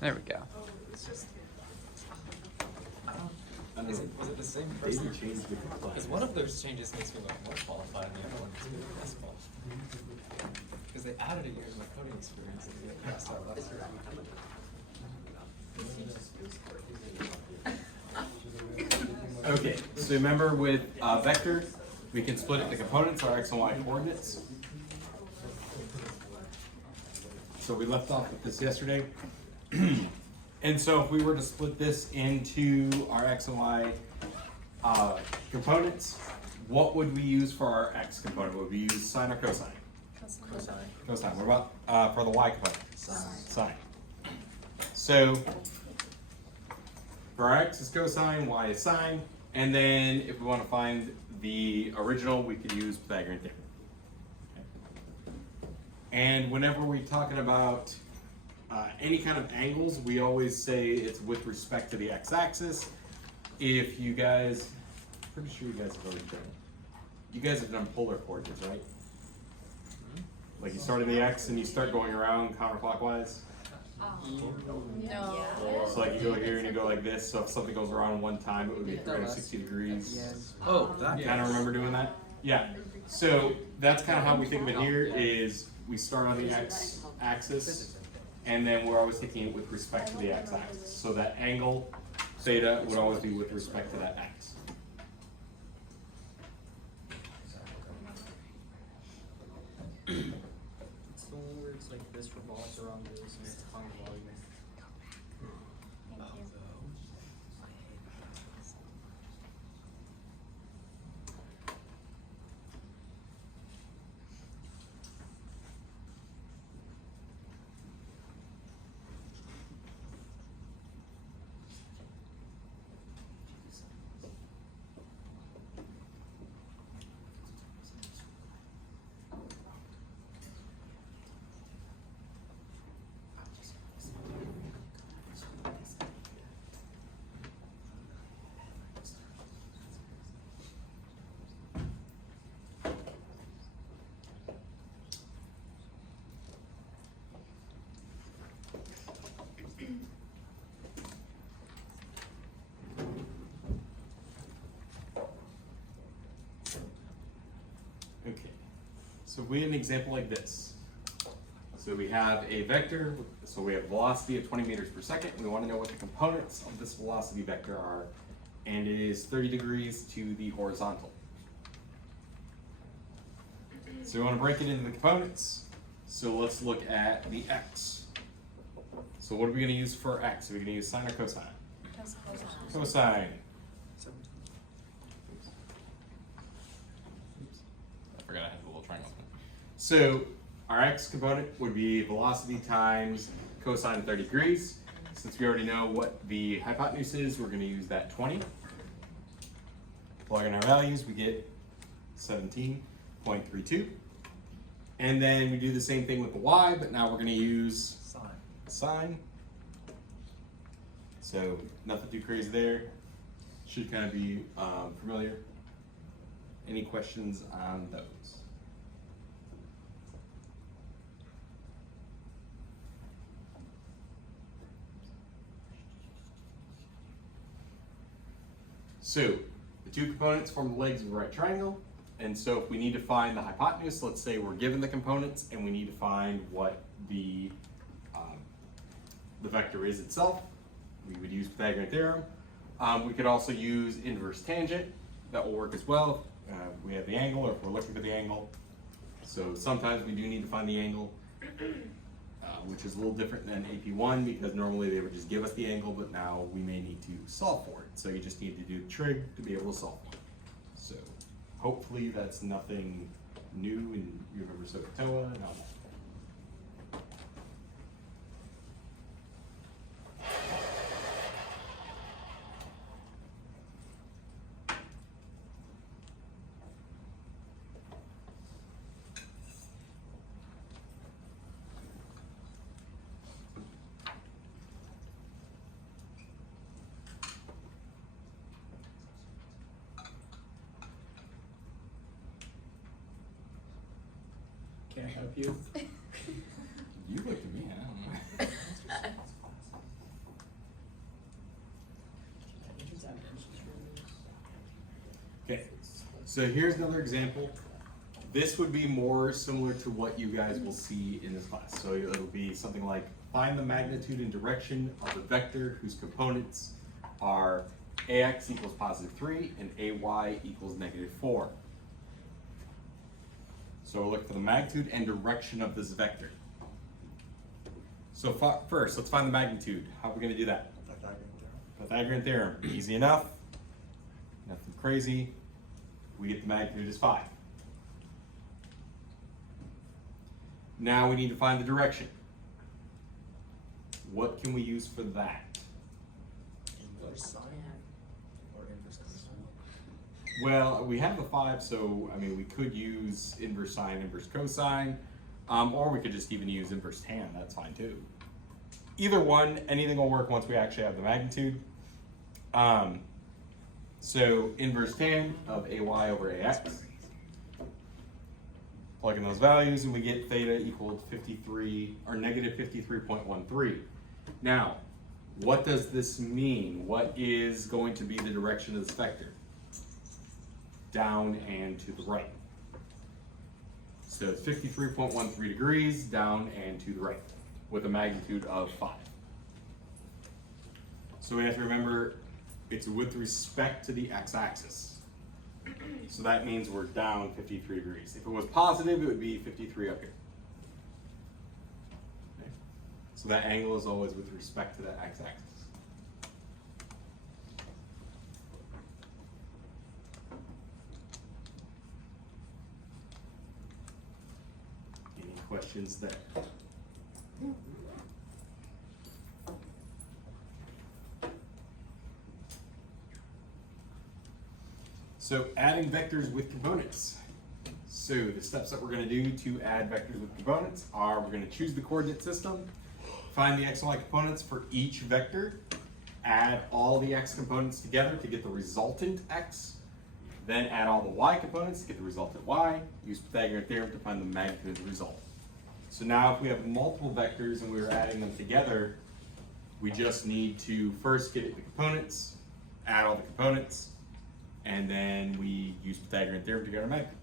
There we go. Was it the same person? Because one of those changes makes me look more qualified, and the other one makes me look less qualified. Because they added a year to my coding experience and they passed out last year. Okay, so remember with vector, we can split it into components, our x and y coordinates. So we left off with this yesterday. And so if we were to split this into our x and y components, what would we use for our x component? Would we use sine or cosine? Cosine. Cosine. What about for the y component? Sine. So for our x is cosine, y is sine, and then if we want to find the original, we could use Pythagorean theorem. Okay. And whenever we're talking about any kind of angles, we always say it's with respect to the x-axis. If you guys, pretty sure you guys have already done. You guys have done polar coordinates, right? Like you start in the x and you start going around counterclockwise. No. So like you go here and you go like this. So if something goes around one time, it would be 360 degrees. Oh, that Kind of remember doing that? Yeah. So that's kind of how we think of it here. Is we start on the x-axis. And then we're always taking it with respect to the x-axis. So that angle, theta, would always be with respect to that x. It's the one where it's like this revolves around this and it's fine volume. Okay. So we have an example like this. So we have a vector, so we have velocity of 20 meters per second. We want to know what the components of this velocity vector are, and it is 30 degrees to the horizontal. So we want to break it into the components. So let's look at the x. So what are we going to use for x? Are we going to use sine or cosine? Cosine. I forgot I had the little triangle. So our x component would be velocity times cosine of 30 degrees. Since we already know what the hypotenuse is, we're going to use that 20. Plug in our values, we get 17.32. And then we do the same thing with the y, but now we're going to use sine. So nothing too crazy there. Should kind of be familiar. Any questions on those? So the two components form the legs of the right triangle. And so if we need to find the hypotenuse, let's say we're given the components and we need to find what the vector is itself, we would use Pythagorean theorem. We could also use inverse tangent. That will work as well. We have the angle, or if we're looking for the angle. So sometimes we do need to find the angle, which is a little different than AP1 because normally they would just give us the angle, but now we may need to solve for it. So you just need to do the trig to be able to solve for it. So hopefully that's nothing new and you remember SOHCAHTOA and all that. Can I help you? You looked at me, I don't know. So here's another example. This would be more similar to what you guys will see in this class. So it'll be something like find the magnitude and direction of a vector whose components are ax equals positive 3 and ay equals negative 4. So we'll look for the magnitude and direction of this vector. So first, let's find the magnitude. How are we going to do that? Pythagorean theorem. Easy enough. Nothing crazy. We get the magnitude as 5. Now we need to find the direction. What can we use for that? Inverse sine or inverse cosine? Well, we have the 5, so I mean we could use inverse sine, inverse cosine, or we could just even use inverse tan. That's fine too. Either one, anything will work once we actually have the magnitude. So inverse tan of ay over ax. Plug in those values and we get theta equal 53 or negative 53.13. Now, what does this mean? What is going to be the direction of this vector? Down and to the right. So it's 53.13 degrees down and to the right with a magnitude of 5. So we have to remember it's with respect to the x-axis. So that means we're down 53 degrees. If it was positive, it would be 53 up here. Okay. So that angle is always with respect to that x-axis. Any questions there? So adding vectors with components. So the steps that we're going to do to add vectors with components are we're going to choose the coordinate system, find the x and y components for each vector, add all the x components together to get the resultant x, then add all the y components to get the resultant y, use Pythagorean theorem to find the magnitude of the result. So now if we have multiple vectors and we're adding them together, we just need to first get the components, add all the components, and then we use Pythagorean theorem to get our magnitude.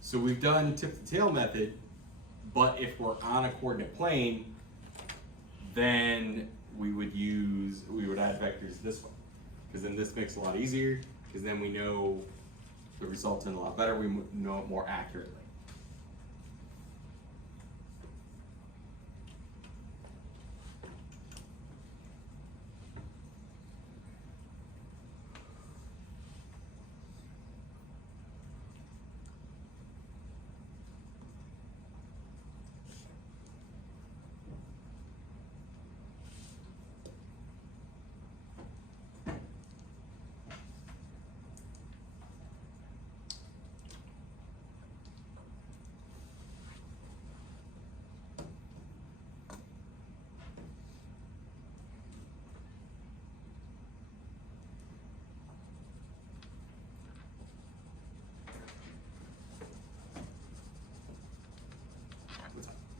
So we've done tip to tail method, but if we're on a coordinate plane, then we would add vectors this way. Because then this makes it a lot easier, because then we know the resultant a lot better, we know it more accurately.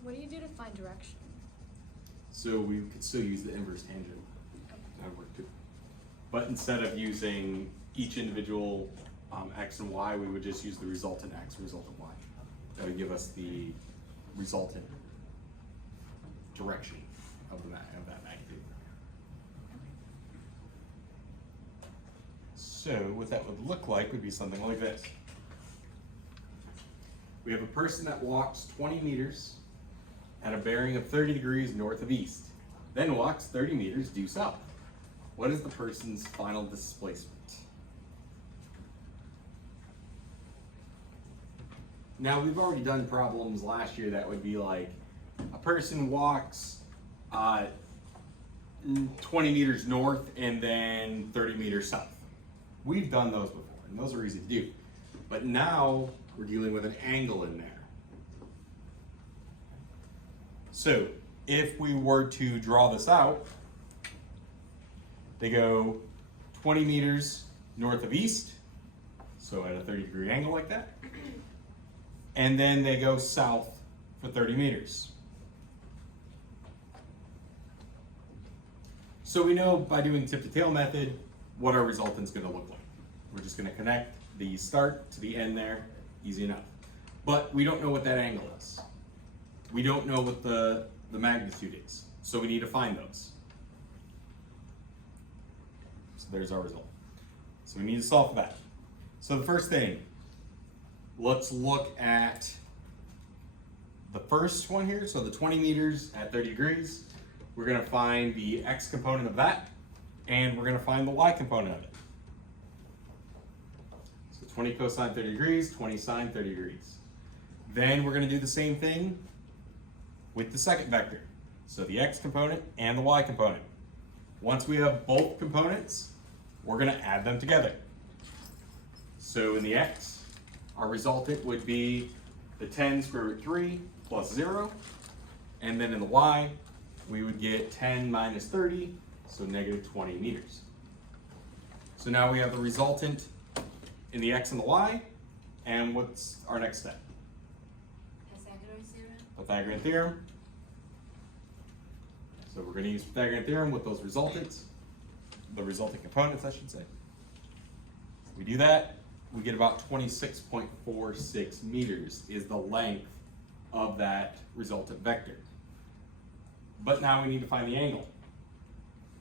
What do you do to find direction? So we could still use the inverse tangent. That would work too. But instead of using each individual x and y, we would just use the resultant x, resultant y. That would give us the resultant direction of that magnitude. So what that would look like would be something like this. We have a person that walks 20 meters at a bearing of 30 degrees north of east, then walks 30 meters due south. What is the person's final displacement? Now we've already done problems last year that would be like a person walks 20 meters north and then 30 meters south. We've done those before and those are easy to do. But now we're dealing with an angle in there. So if we were to draw this out, they go 20 meters north of east, so at a 30-degree angle like that, and then they go south for 30 meters. So we know by doing tip to tail method what our resultant's gonna look like. We're just gonna connect the start to the end there, easy enough. But we don't know what that angle is. We don't know what the magnitude is. So we need to find those. So there's our result. So we need to solve for that. So the first thing, let's look at the first one here. So the 20 meters at 30 degrees. We're gonna find the X component of that, and we're gonna find the Y component of it. So 20 cosine 30 degrees, 20 sine 30 degrees. Then we're gonna do the same thing with the second vector. So the X component and the Y component. Once we have both components, we're gonna add them together. So in the X, our resultant would be the 10 square root 3 plus 0. And then in the Y, we would get 10 minus 30, so negative 20 meters. So now we have the resultant in the X and the Y, and what's our next step? Pythagorean theorem. Pythagorean theorem. So we're going to use Pythagorean theorem with those resultants, the resultant components, I should say. We do that, we get about 26.46 meters is the length of that resultant vector. But now we need to find the angle.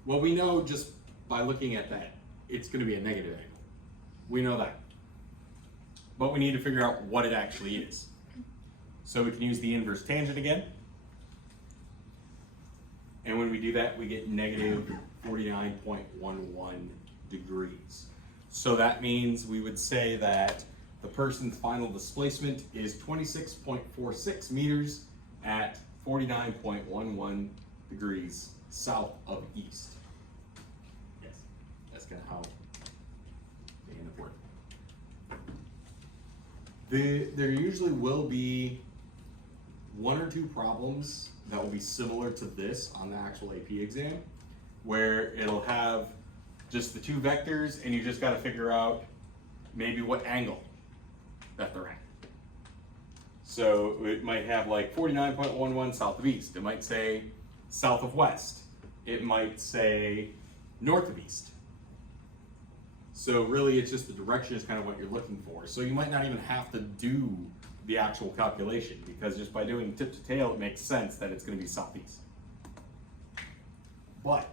Well, we know just by looking at that, it's going to be a negative angle. We know that. But we need to figure out what it actually is. So we can use the inverse tangent again. And when we do that, we get negative 49.11 degrees. So that means we would say that the person's final displacement is 26.46 meters at 49.11 degrees south of east. Yes, that's kind of how they end up working. There usually will be one or two problems that will be similar to this on the actual AP exam, where it'll have just the two vectors and you just got to figure out maybe what angle that they're at. So it might have like 49.11 south of east. It might say south of west. It might say north of east. So really it's just the direction is kind of what you're looking for. So you might not even have to do the actual calculation, because just by doing tip to tail, it makes sense that it's going to be southeast. But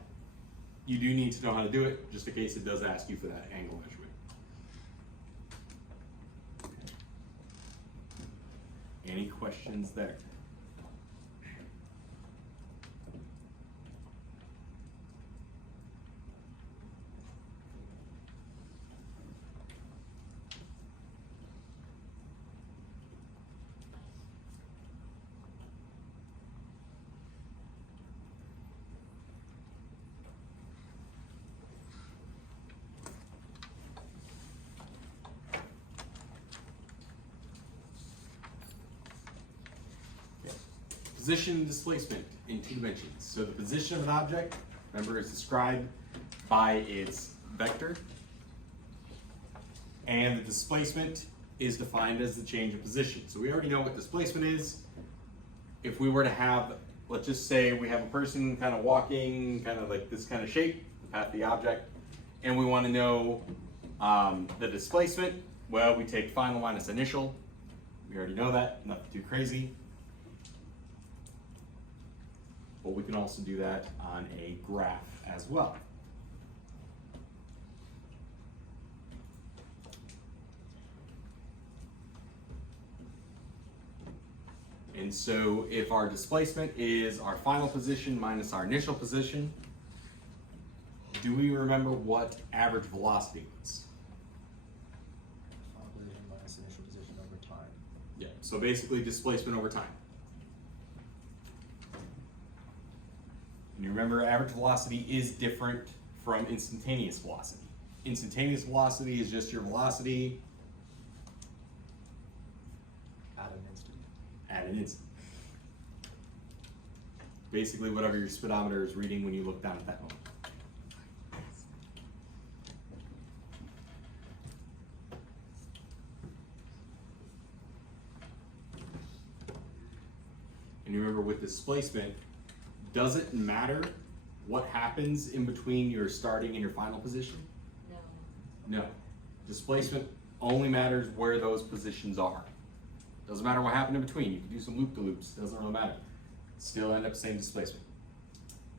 you do need to know how to do it, just in case it does ask you for that angle measurement. Any questions there? Position and displacement in 2 dimensions. So the position of an object, remember, is described by its vector, and the displacement is defined as the change of position. So we already know what displacement is. If we were to have, let's just say we have a person kind of walking, kind of like this kind of shape, the path of the object, and we want to know the displacement. Well, we take final minus initial. We already know that, nothing too crazy. But we can also do that on a graph as well. And so if our displacement is our final position minus our initial position, do we remember what average velocity was? Final position minus initial position over time. Yeah, so basically displacement over time. And you remember average velocity is different from instantaneous velocity. Instantaneous velocity is just your velocity At an instant. at an instant. Basically whatever your speedometer is reading when you look down at that moment. And you remember with displacement, doesn't matter what happens in between your starting and your final position? No. No. Displacement only matters where those positions are. Doesn't matter what happened in between. You can do some loop-de-loops, doesn't really matter. Still end up same displacement.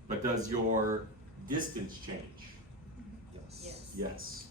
But does your distance change? Yes. Yes.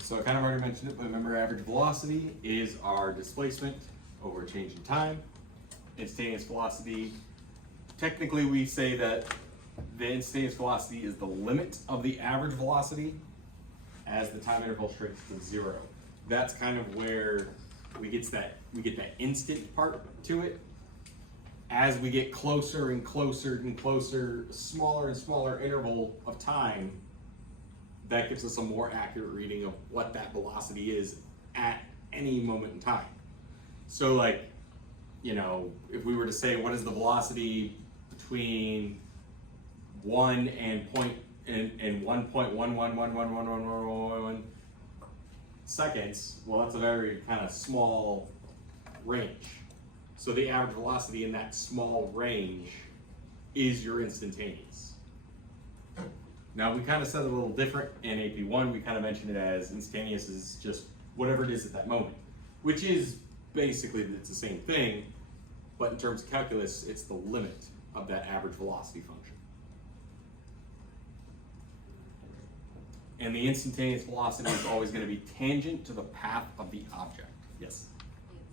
So I kind of already mentioned it, but remember average velocity is our displacement over a change in time. Instantaneous velocity, technically we say that the instantaneous velocity is the limit of the average velocity as the time interval shrinks to 0. That's kind of where we get that instant part to it. As we get closer and closer and closer, smaller and smaller interval of time, that gives us a more accurate reading of what that velocity is at any moment in time. So like, you know, if we were to say what is the velocity between 1 and 1.11111111 seconds, well that's a very kind of small range. So the average velocity in that small range is your instantaneous. Now we kind of said it a little different in AP1. We kind of mentioned it as instantaneous is just whatever it is at that moment, which is basically it's the same thing, but in terms of calculus, it's the limit of that average velocity function. And the instantaneous velocity is always going to be tangent to the path of the object. Yes?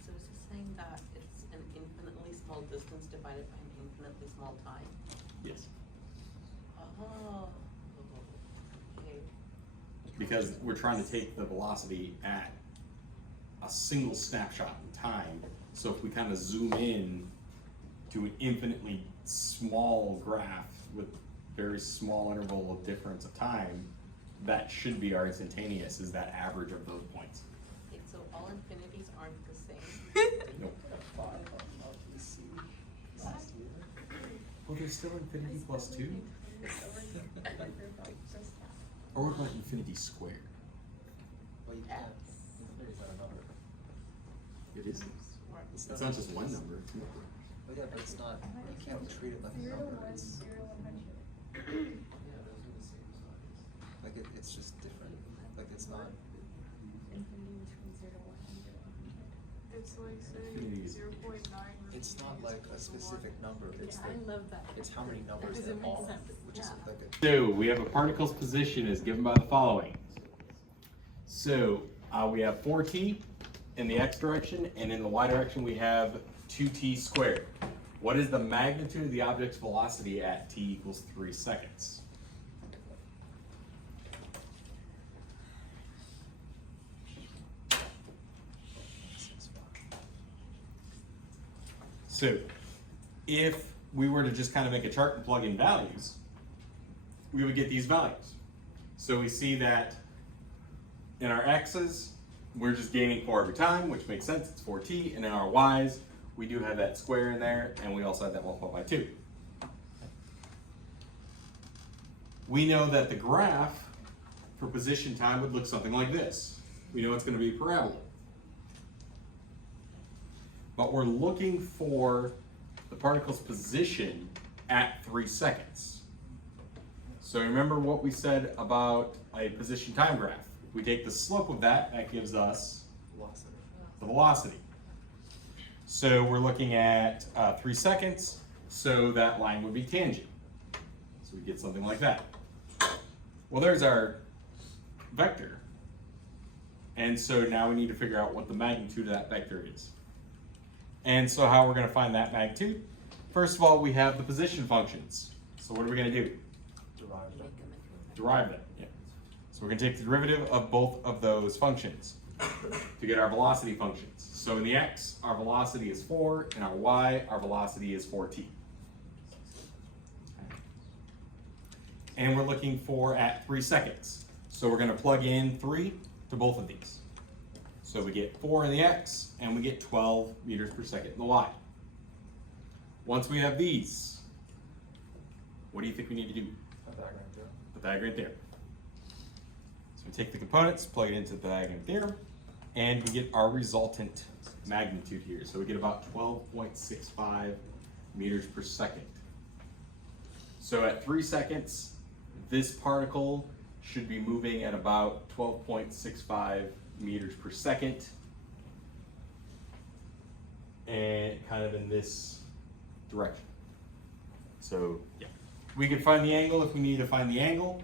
So is this saying that it's an infinitely small distance divided by an infinitely small time? Yes. Oh. Okay. Because we're trying to take the velocity at a single snapshot in time. So if we kind of zoom in to an infinitely small graph with very small interval of difference of time, that should be our instantaneous, is that average of those points. Okay, so all infinities aren't the same. Nope. Well, there's still infinity plus 2? Or what about infinity squared? Well, you can't. Infinity's not a number. It is. It's not just one number. It's more. Well, yeah, but it's not. You can't treat it like a 0 to number. 1, It's, 0 to 100. yeah, those are the same size. Like it's just different. Like it's not. Infinity between 0 to 1 and 0 to 100. It's like Infinity saying is- 0.9. It's not like a specific number. It's I the, love that. it's how many numbers Because there it makes are, sense. which is Yeah. like a. So we have a particle's position is given by the following. So we have 4t in the x direction, and in the y direction we have 2t squared. What is the magnitude of the object's velocity at t equals 3 seconds? So if we were to just kind of make a chart and plug in values, we would get these values. So we see that in our x's, we're just gaining 4 every time, which makes sense, it's 4t, and in our y's, we do have that square in there, and we also have that multiplied by 2. We know that the graph for position time would look something like this. We know it's going to be a parabola. But we're looking for the particle's position at 3 seconds. So remember what we said about a position time graph. If we take the slope of that, that gives us Velocity. the velocity. So we're looking at 3 seconds, so that line would be tangent. So we get something like that. Well, there's our vector. And so now we need to figure out what the magnitude of that vector is. And so how we're going to find that magnitude? First of all, we have the position functions. So what are we going to do? Derived. Derive them. Yeah. So we're going to take the derivative of both of those functions to get our velocity functions. So in the x, our velocity is 4, and our y, our velocity is 4t. and we're looking for at 3 seconds. So we're gonna plug in 3 to both of these. So we get 4 in the X, and we get 12 meters per second in the Y. Once we have these, what do you think we need to do? Pythagorean theorem. Pythagorean theorem. So we take the components, plug it into the Pythagorean theorem, and we get our resultant magnitude here. So we get about 12.65 meters per second. So at 3 seconds, this particle should be moving at about 12.65 meters per second, and kind of in this direction. So yeah, we can find the angle if we need to find the angle,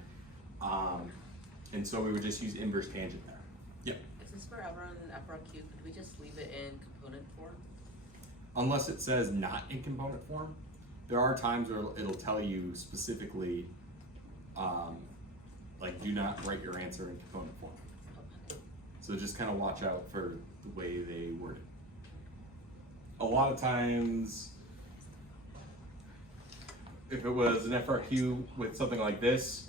and so we would just use inverse tangent there. Yep. If this were ever on an FRQ, could we just leave it in component form? Unless it says not in component form, there are times where it'll tell you specifically, like do not write your answer in component form. Okay. So just kind of watch out for the way they word it. A lot of times, if it was an FRQ with something like this,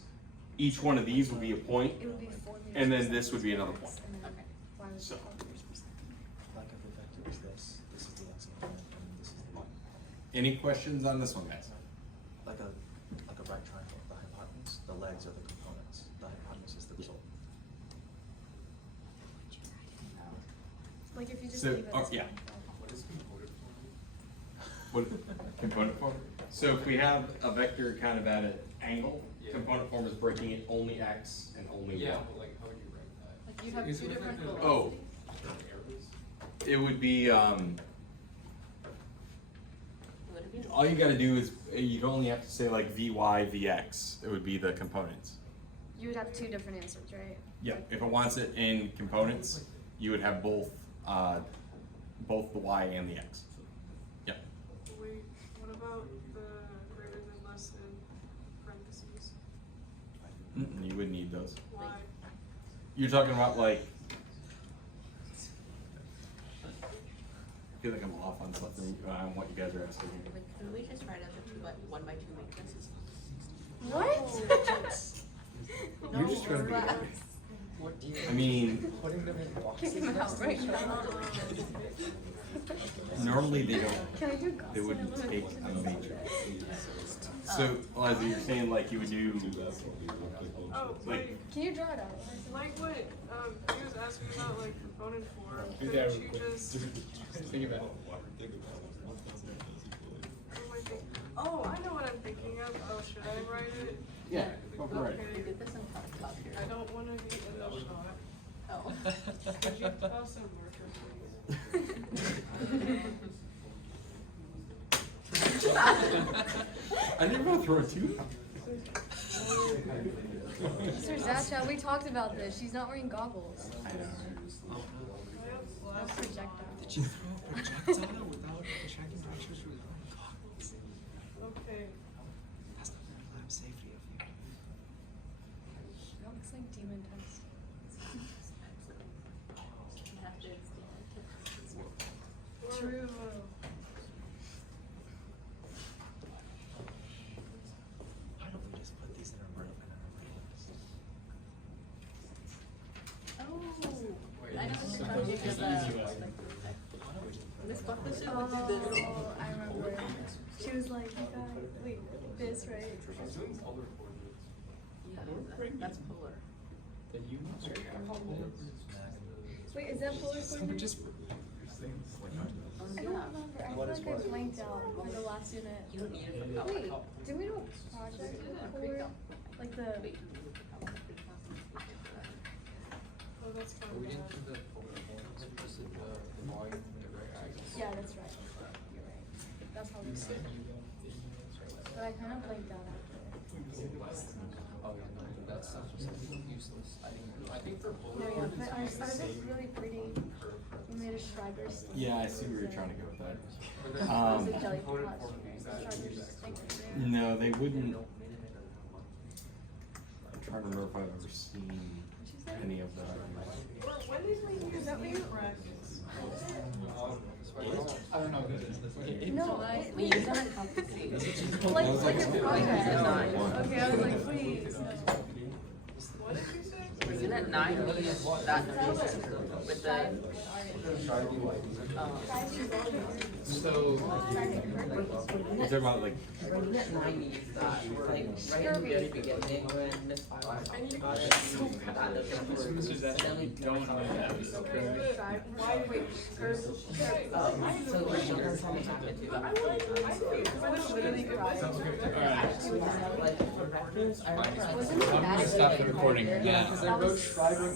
each one of these would be a point, It would be 4 meters and per then second. this would be another point. And then Okay. Y would be So. 4 meters per second. Like if the vector is this is the x component, and this is the y. Any questions on this one, guys? Like a right triangle, the hypotenuse, the legs are the components, the hypotenuse is the result. Like if you just So, leave it as yeah. one. What is component What, component form? So if we have a vector kind of at an angle, Yeah. component form is breaking it only x and only y. Yeah, but like, how would you write that? Like you have Is two it different like a- velocities. It would be, Would it be? all you gotta do is, you'd only have to say like vy, vx, it would be the components. You would have 2 different answers, right? Yeah, if it wants it in components, you would have both the y and the x. Yeah. Wait, what about the greater than less than parentheses? You wouldn't need those. Why? You're talking about like, I feel like I'm off on something on what you guys are asking. Like, could we just write out the 1 by 2 matrices? What? You're just trying to be relax. What do you? I mean, Putting them in boxes. Kick him out right now. normally they don't, Can I do they Gaussian wouldn't take a elimination? matrix. So, Liza, you're saying like you would do, Oh, like, Can you draw it out? like what, he was asking about like component form, Yeah, couldn't you just, Think about it. what am I thinking? Oh, I know what I'm thinking of, oh, should I write it? yeah, go for it. We Okay, did this in top here. I don't wanna be in the shot. Oh. Could you toss a marker, please? I didn't want to throw it too. Mr. Zacha, we talked about this. She's not wearing goggles. I know. I have No glasses. projectile. Did you throw a projectile without checking pictures with goggles? Okay, That's not very lab safety of you. That looks like demon test. True. Why don't we just put these in a row and Oh, I know what you're talking about. Miss Buckley should do this. Oh, I remember. She was like, you got, wait, this, right? Yeah, that's polar. That you Wait, is that polar Someone coordinate? just. Oh, I yeah. don't remember. I feel like I blanked out for the last unit. You don't need it for Wait, Calvin. did we do a project before? Like the, Wait. oh, that's fine. We didn't do the polar forms, we just did the volume, the right axis. yeah, that's right. You're right. That's how we did it. But I kind of blanked out after. Oh, yeah, no, that stuff was useless. I think for polar No, yeah, coordinates, but we our use the started same really pretty. We made a Schreiber stick. Yeah, I see where you're trying to go with that. But then Um, the It's a jelly component pot. form we use that to Schreiber use that stick component. there. No, they wouldn't. I'm trying to remember if I've ever seen any of that. When did we use that what you- practice? I don't know. No, We use them in competency. Like, That was like like your two. project. Okay, I was like, please. What did you say? Unit 9, we use that notation with the, So, Is there about like, For unit 9, we use that, like, right in the very beginning when Miss Files got it, we had those numbers, and then we don't have that. Okay, but why, wait, So we're still gonna send it back into I would literally go buy some. like, for vectors, I remember like. I'm gonna stop the recording now. Yeah, because I wrote Schreiber.